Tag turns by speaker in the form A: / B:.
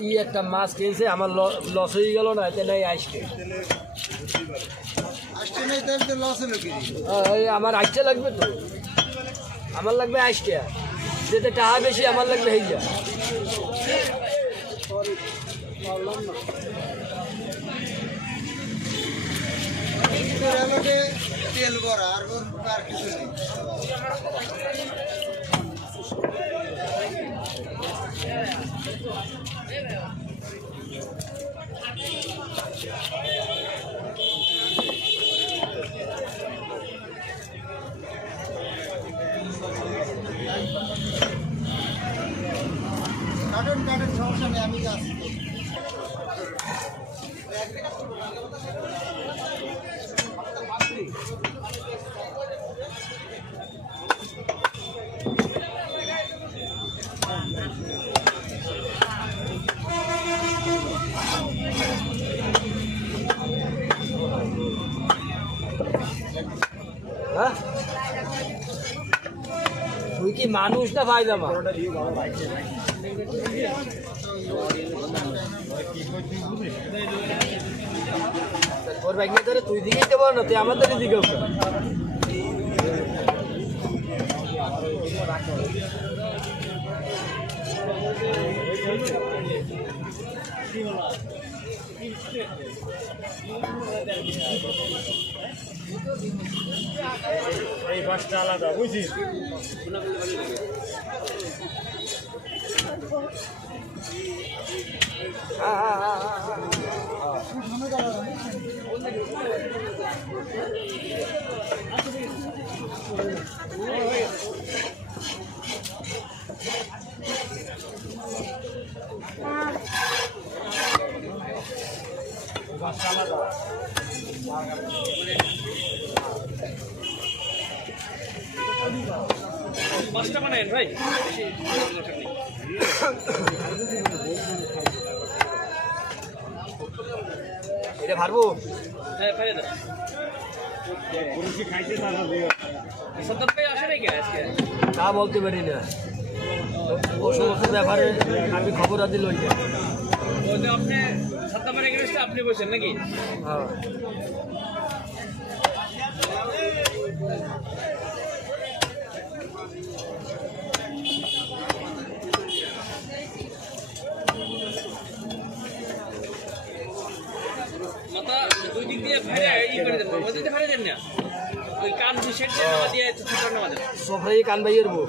A: ই একটা মাছ কিনছে আমার লস হয়ে গেল না এতে নাই আইসকে
B: তাহলে
A: আমার আইসতে লাগবে তো। আমার লাগবে আইসকে যেতে টাকা বেশি আমার লাগবে হইয়া
B: তেল ভরা আর আর কিছু নেই। কাটুন গার্ডেন সমস্যা নেই আমি যাচ্ছি।
A: মানুষ না ভাই জামা তোর বাইক ধরে তুই দিকেই দেবো না, তুই আমাদের দিকেও কর।
C: এই বাসটা আলাদা বুঝছিস
A: হ্যাঁ, হ্যাঁ, হ্যাঁ, হ্যাঁ, হ্যাঁ।
D: পাঁচটা বানায় ভাই
A: এটা পারব
D: হ্যাঁ ফেলে দেন
C: পুরুষই খাইতে পারো দিও
D: সত্তর ভাই আসে নাকি আজকে?
A: তা বলতে পারি না। ও সমস্ত ব্যাপারে আমি খবর আদি লই যাই।
D: আপনি সত্তর এগেনস্টে আপনি বসেন নাকি? দুই দিক দিয়ে ই করে দেন ওই দিকে ফেলে দেন না? ওই কান দুই সেট দিয়ে
A: সফরাই কান বাইয়ের বউ